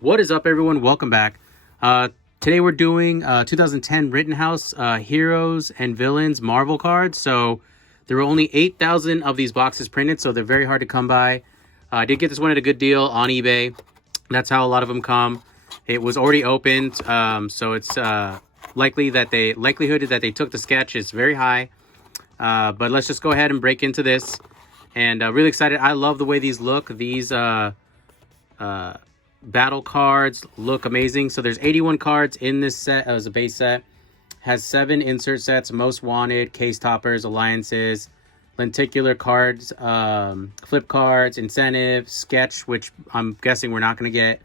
What is up, everyone? Welcome back. Today we're doing 2010 Rittenhouse Heroes and Villains Marvel cards. So there were only 8,000 of these boxes printed, so they're very hard to come by. I did get this one at a good deal on eBay. That's how a lot of them come. It was already opened, so it's likelihood that they took the sketch is very high. But let's just go ahead and break into this. And really excited. I love the way these look. These battle cards look amazing. So there's 81 cards in this set as a base set. Has 7 insert sets: most wanted, case toppers, alliances, lenticular cards, flip cards, incentive, sketch, which I'm guessing we're not going to get,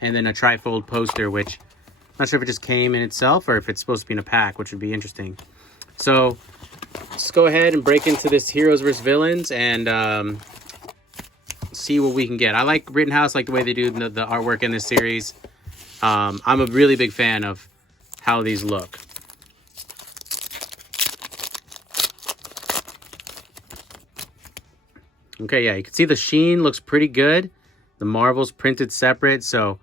and then a trifold poster, which I'm not sure if it just came in itself or if it's supposed to be in a pack, which would be interesting. So let's go ahead and break into this Heroes vs. Villains and see what we can get. I like Rittenhouse, like the way they do the artwork in this series. I'm a really big fan of how these look. Okay, yeah, you can see the sheen looks pretty good. The Marvel's printed separate, so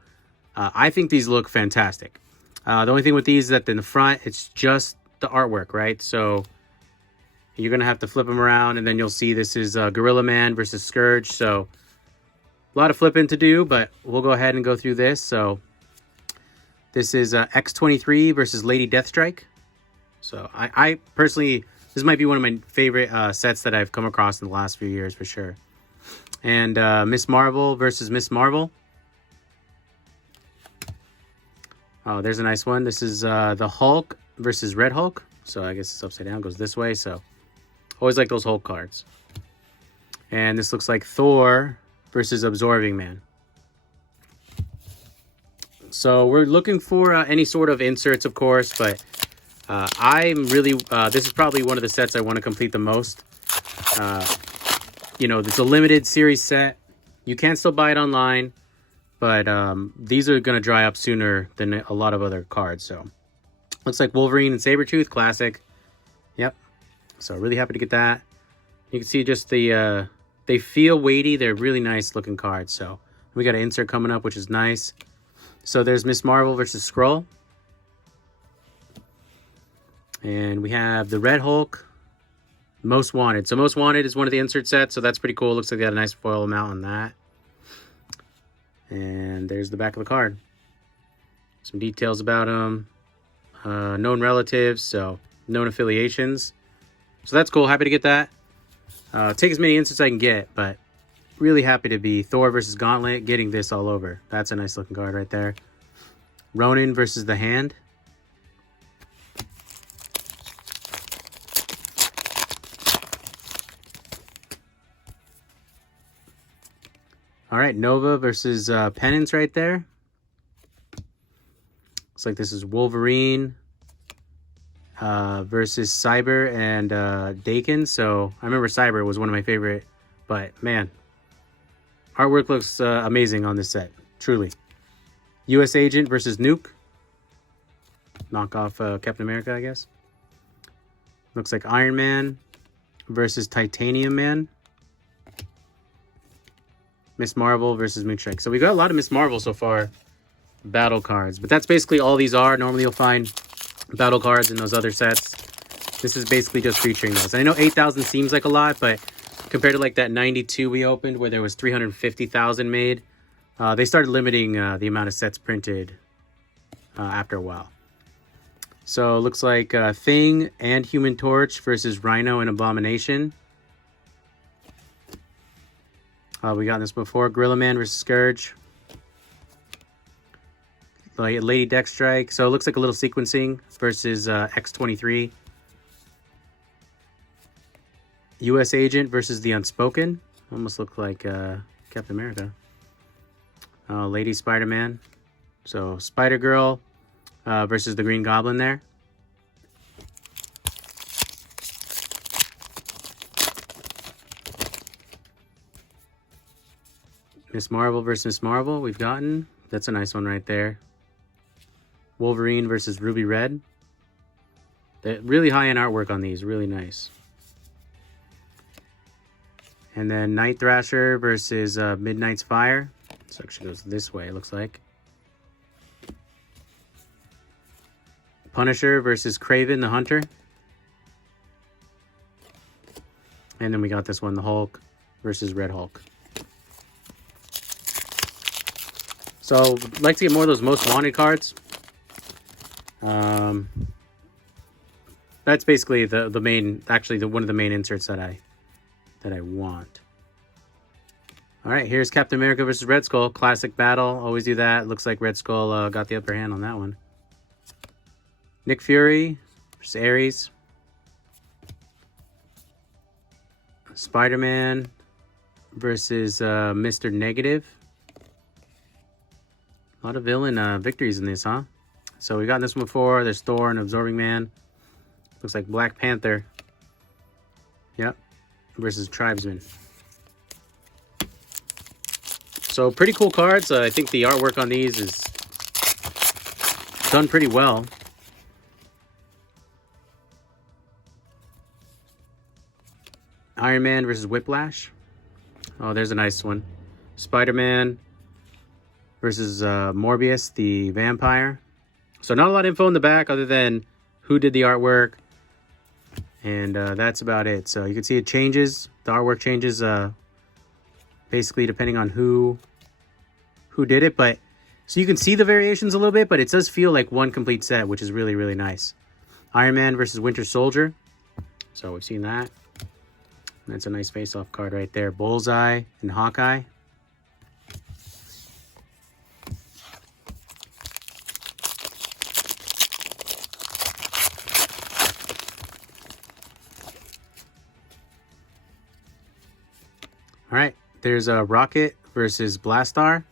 I think these look fantastic. The only thing with these is that in the front, it's just the artwork, right? So you're going to have to flip them around, and then you'll see this is Gorilla Man versus Scourge. So a lot of flipping to do, but we'll go ahead and go through this. So this is X-23 versus Lady Deathstrike. So I personally, this might be one of my favorite sets that I've come across in the last few years for sure. And Miss Marvel versus Miss Marvel. Oh, there's a nice one. This is the Hulk versus Red Hulk. So I guess it's upside down, goes this way. So always like those Hulk cards. And this looks like Thor versus Absorbing Man. So we're looking for any sort of inserts, of course, but I'm really, this is probably one of the sets I want to complete the most. You know, it's a limited series set. You can still buy it online, but these are going to dry up sooner than a lot of other cards. So looks like Wolverine and Sabretooth, classic. Yep. So really happy to get that. You can see just the, they feel weighty. They're really nice looking cards. So we got an insert coming up, which is nice. So there's Miss Marvel versus Skrull. And we have the Red Hulk, Most Wanted. So Most Wanted is one of the insert sets, so that's pretty cool. Looks like they got a nice foil amount on that. And there's the back of the card. Some details about them. Known relatives, so known affiliations. So that's cool. Happy to get that. Take as many inserts I can get, but really happy to be Thor versus Gauntlet, getting this all over. That's a nice looking card right there. Ronin versus the Hand. All right, Nova versus Penance right there. Looks like this is Wolverine versus Cyber and Dakin. So I remember Cyber was one of my favorite, but man, artwork looks amazing on this set, truly. U.S. Agent versus Nuke. Knockoff Captain America, I guess. Looks like Iron Man versus Titanium Man. Miss Marvel versus Moonstrike. So we got a lot of Miss Marvel so far battle cards, but that's basically all these are. Normally you'll find battle cards in those other sets. This is basically just featuring those. And I know 8,000 seems like a lot, but compared to like that 92 we opened where there was 350,000 made, they started limiting the amount of sets printed after a while. So it looks like Thing and Human Torch versus Rhino and Abomination. We got this before. Gorilla Man versus Scourge. Like Lady Deathstrike. So it looks like a little sequencing versus X-23. U.S. Agent versus the Unspoken. Almost look like Captain America. Lady Spider-Man. So Spider-Girl versus the Green Goblin there. Miss Marvel versus Miss Marvel we've gotten. That's a nice one right there. Wolverine versus Ruby Red. They're really high-end artwork on these. Really nice. And then Night Thrasher versus Midnight's Fire. This actually goes this way, it looks like. Punisher versus Kraven the Hunter. And then we got this one, the Hulk versus Red Hulk. So, I'd like to get more of those most wanted cards. That's basically the main, actually one of the main inserts that I want. All right, here's Captain America versus Red Skull. Classic battle. Always do that. Looks like Red Skull got the upper hand on that one. Nick Fury versus Ares. Spider-Man versus Mr. Negative. A lot of villain victories in this, huh? So we got this one before. There's Thor and Absorbing Man. Looks like Black Panther. Yep. Versus Tribesman. So pretty cool cards. I think the artwork on these is done pretty well. Iron Man versus Whiplash. Oh, there's a nice one. Spider-Man versus Morbius, the vampire. So not a lot of info in the back other than who did the artwork. And that's about it. So you can see it changes. The artwork changes basically depending on who did it. But so you can see the variations a little bit, but it does feel like one complete set, which is really, really nice. Iron Man versus Winter Soldier. So we've seen that. That's a nice face-off card right there. Bullseye and Hawkeye. All right, there's a Rocket versus Blastar.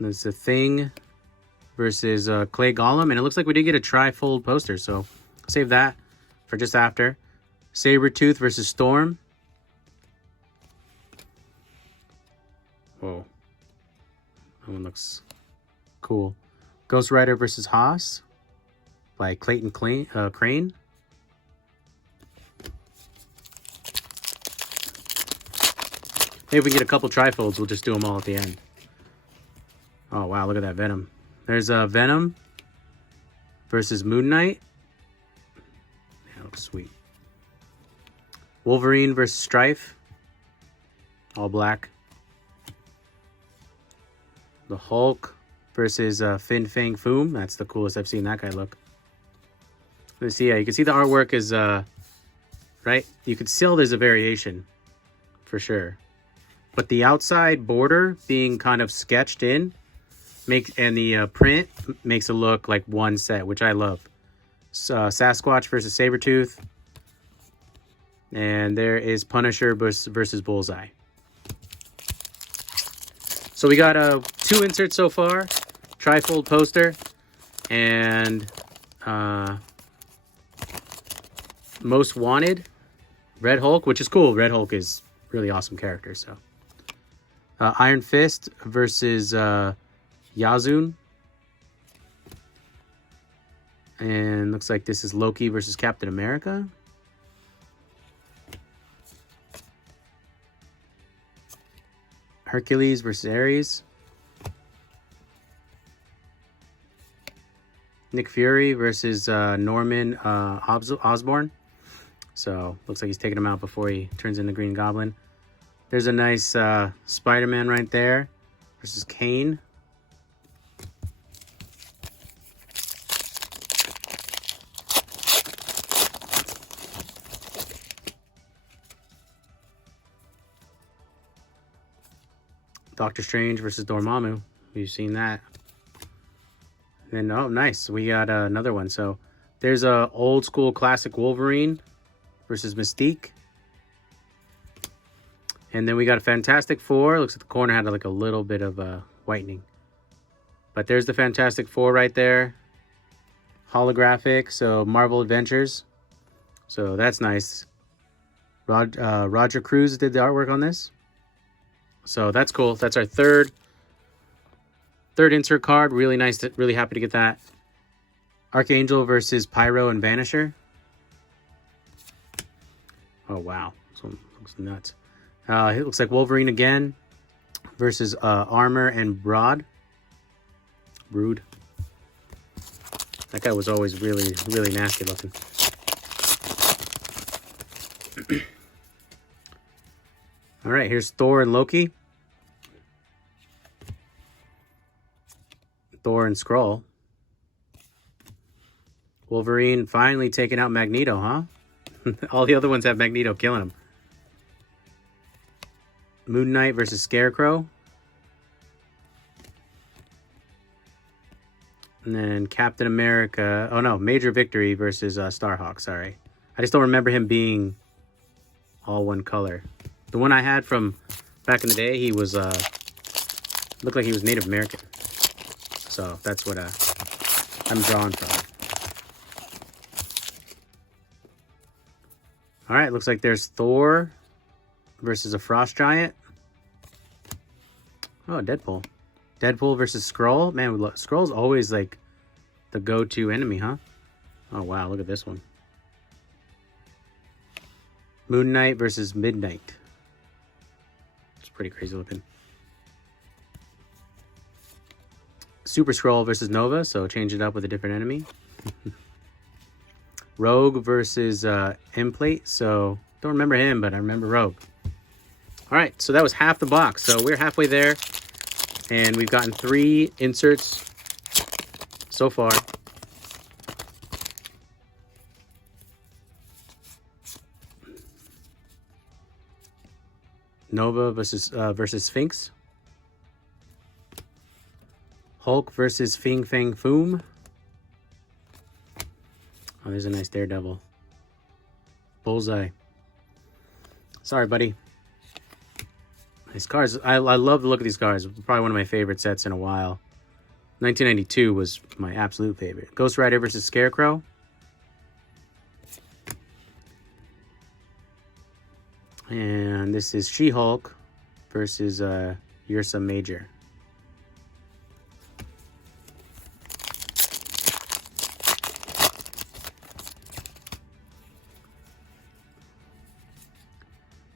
There's a Thing versus Clay Golem, and it looks like we did get a tri-fold poster, so I'll save that for just after. Sabretooth versus Storm. Whoa. That one looks cool. Ghost Rider versus Haas by Clayton Crane. Maybe if we get a couple trifolds, we'll just do them all at the end. Oh, wow, look at that Venom. There's Venom versus Moon Knight. That looks sweet. Wolverine versus Strife. All black. The Hulk versus Fin Fang Foom. That's the coolest I've seen that guy look. Let's see, yeah, you can see the artwork is, right? You can still, there's a variation, for sure. But the outside border being kind of sketched in, and the print makes it look like one set, which I love. Sasquatch versus Sabretooth. And there is Punisher versus Bullseye. So we got 2 inserts so far. Trifold poster. And Most Wanted. Red Hulk, which is cool. Red Hulk is really awesome character. So Iron Fist versus Yazun. And looks like this is Loki versus Captain America. Hercules versus Ares. Nick Fury versus Norman Osborn. So looks like he's taking him out before he turns into Green Goblin. There's a nice Spider-Man right there versus Kane. Doctor Strange versus Dormammu. We've seen that. And oh, nice. We got another one. So there's a old school classic Wolverine versus Mystique. And then we got a Fantastic Four. Looks like the corner had like a little bit of whitening. But there's the Fantastic Four right there. Holographic. So Marvel Adventures. So that's nice. Roger Cruz did the artwork on this. So that's cool. That's our third insert card. Really nice. Really happy to get that. Archangel versus Pyro and Vanisher. Oh, wow. This one looks nuts. It looks like Wolverine again versus Armor and Brood. That guy was always really, really nasty looking. All right, here's Thor and Loki. Thor and Skrull. Wolverine finally taking out Magneto, huh? All the other ones have Magneto killing him. Moon Knight versus Scarecrow. And then Captain America. Oh no, Major Victory versus Starhawk. Sorry. I just don't remember him being all one color. The one I had from back in the day, he was looked like he was Native American. So that's what I'm drawn from. All right, looks like there's Thor versus a Frost Giant. Oh, Deadpool. Deadpool versus Skrull. Man, Skrull's always like the go-to enemy, huh? Oh, wow, look at this one. Moon Knight versus Midnight. It's pretty crazy looking. Super Skrull versus Nova, so change it up with a different enemy. Rogue versus Emplate, so don't remember him, but I remember Rogue. All right, so that was half the box. So we're halfway there, and we've gotten 3 inserts so far. Nova versus Sphinx. Hulk versus Fing Fang Foom. Oh, there's a nice Daredevil. Bullseye. Sorry, buddy. These cards, I love the look of these cards. Probably one of my favorite sets in a while. 1992 was my absolute favorite. Ghost Rider versus Scarecrow. And this is She-Hulk versus Ursa Major.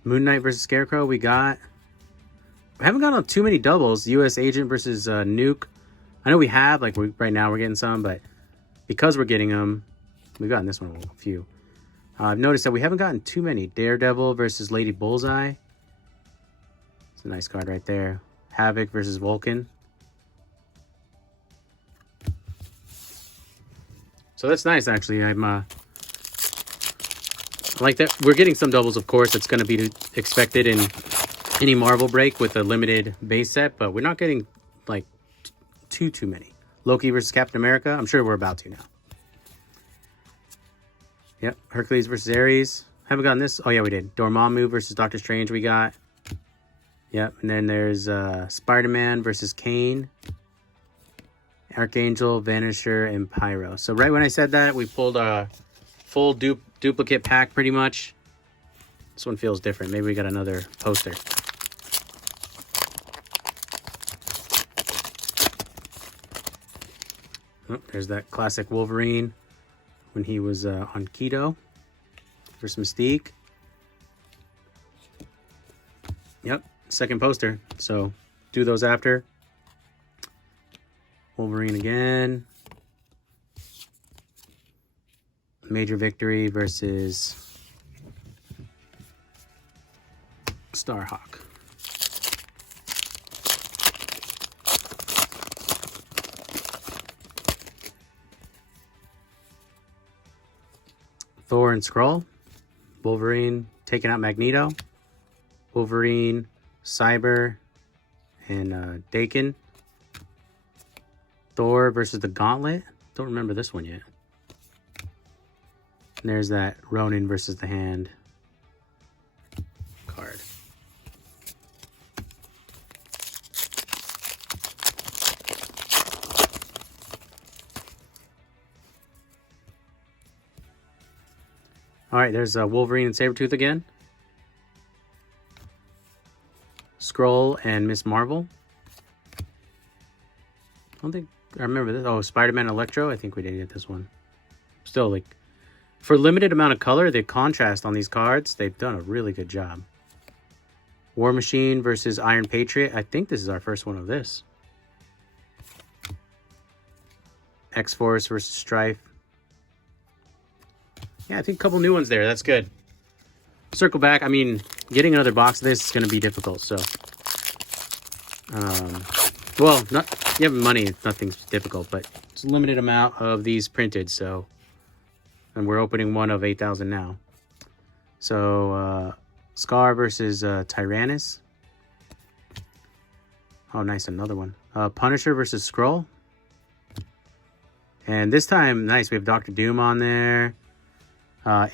Moon Knight versus Scarecrow. We haven't gotten on too many doubles. U.S. Agent versus Nuke. I know we have, like right now we're getting some, but because we're getting them, we've gotten this one a few. I've noticed that we haven't gotten too many. Daredevil versus Lady Bullseye. It's a nice card right there. Havoc versus Vulcan. So that's nice, actually. I like that. We're getting some doubles, of course. It's going to be expected in any Marvel break with a limited base set, but we're not getting like too many. Loki versus Captain America. I'm sure we're about to now. Yep. Hercules versus Ares. Haven't gotten this. Oh yeah, we did. Dormammu versus Doctor Strange. We got. Yep. And then there's Spider-Man versus Kane. Archangel, Vanisher, and Pyro. So right when I said that, we pulled a full duplicate pack pretty much. This one feels different. Maybe we got another poster. Oh, there's that classic Wolverine when he was on keto versus Mystique. Yep, second poster. So do those after. Wolverine again. Major Victory versus Starhawk. Thor and Skrull. Wolverine taking out Magneto. Wolverine, Cyber, and Dakin. Thor versus the Gauntlet. Don't remember this one yet. And there's that Ronin versus the Hand card. All right, there's Wolverine and Sabretooth again. Skrull and Miss Marvel. I don't think I remember this. Oh, Spider-Man Electro. I think we did get this one. Still, like, for limited amount of color, the contrast on these cards, they've done a really good job. War Machine versus Iron Patriot. I think this is our first one of this. X-Force versus Strife. Yeah, I think a couple new ones there. That's good. Circle back. I mean, getting another box of this is going to be difficult. So, well, not you have money. Nothing's difficult, but it's a limited amount of these printed. So, and we're opening one of 8,000 now. So, Scar versus Tyrannus. Oh, nice, another one. Punisher versus Skrull. And this time, nice, we have Dr. Doom on there.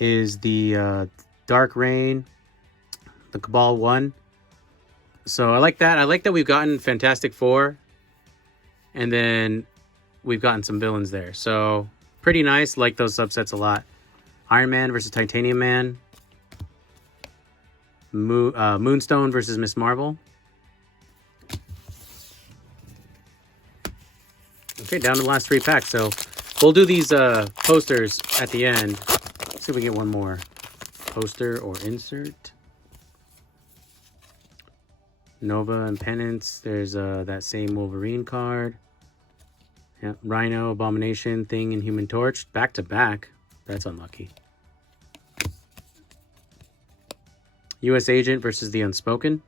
Is the Dark Reign, the Cabal 1. So I like that. I like that we've gotten Fantastic Four. And then we've gotten some villains there. So pretty nice. Like those subsets a lot. Iron Man versus Titanium Man. Moonstone versus Miss Marvel. Okay, down to the last 3 packs. So we'll do these posters at the end. Let's see if we get one more poster or insert. Nova and Penance. There's that same Wolverine card. Yeah, Rhino, Abomination, Thing, and Human Torch. Back to back. That's unlucky. U.S. Agent versus the Unspoken.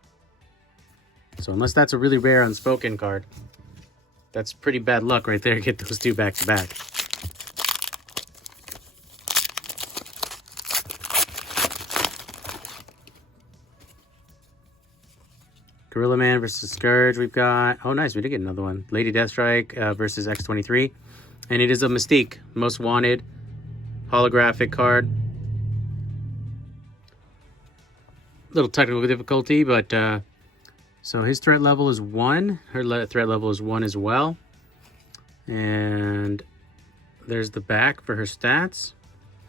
So unless that's a really rare Unspoken card, that's pretty bad luck right there. Get those 2 back to back. Gorilla Man versus Scourge we've got. Oh, nice. We did get another one. Lady Deathstrike versus X-23. And it is a Mystique. Most Wanted. Holographic card. Little technical difficulty, but... so his threat level is 1. Her threat level is 1 as well. And there's the back for her stats.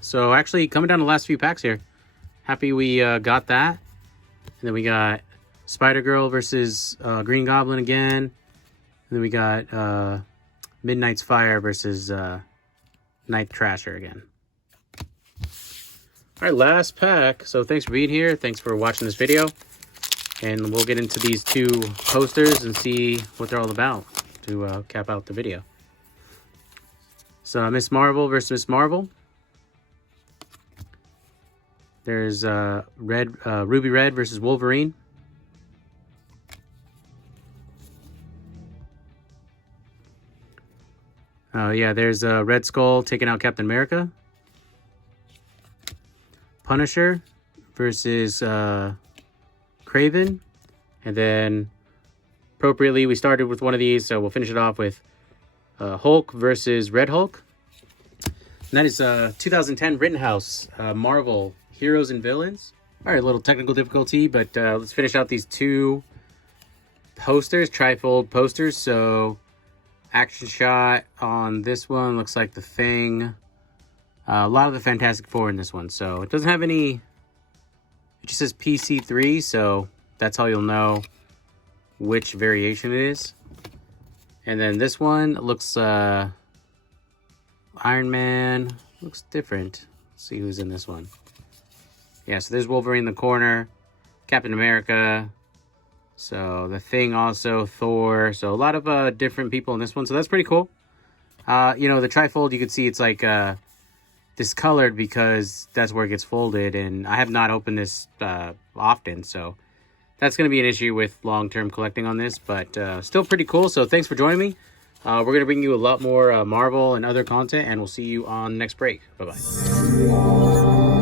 So actually, coming down to the last few packs here. Happy we got that. And then we got... Spider-Girl versus Green Goblin again. And then we got Midnight's Fire versus Night Trasher again. All right, last pack. So thanks for being here. Thanks for watching this video. And we'll get into these 2 posters and see what they're all about to cap out the video. So Miss Marvel versus Miss Marvel. There's Ruby Red versus Wolverine. Yeah, there's Red Skull taking out Captain America. Punisher versus Kraven. And then, appropriately, we started with one of these, so we'll finish it off with Hulk versus Red Hulk. And that is 2010 Rittenhouse Marvel Heroes and Villains. All right, a little technical difficulty, but let's finish out these 2 posters, trifold posters. So... Action shot on this one looks like the Thing. A lot of the Fantastic Four in this one. So it doesn't have any... It just says PC3, so that's how you'll know which variation it is. And then this one looks... Iron Man. Looks different. Let's see who's in this one. Yeah, so there's Wolverine in the corner. Captain America... So the Thing also, Thor. So a lot of different people in this one. So that's pretty cool. You know, the trifold, you can see it's like discolored because that's where it gets folded. And I have not opened this often. So that's going to be an issue with long-term collecting on this. But still pretty cool. So thanks for joining me. We're going to bring you a lot more Marvel and other content. And we'll see you on the next break. Bye-bye.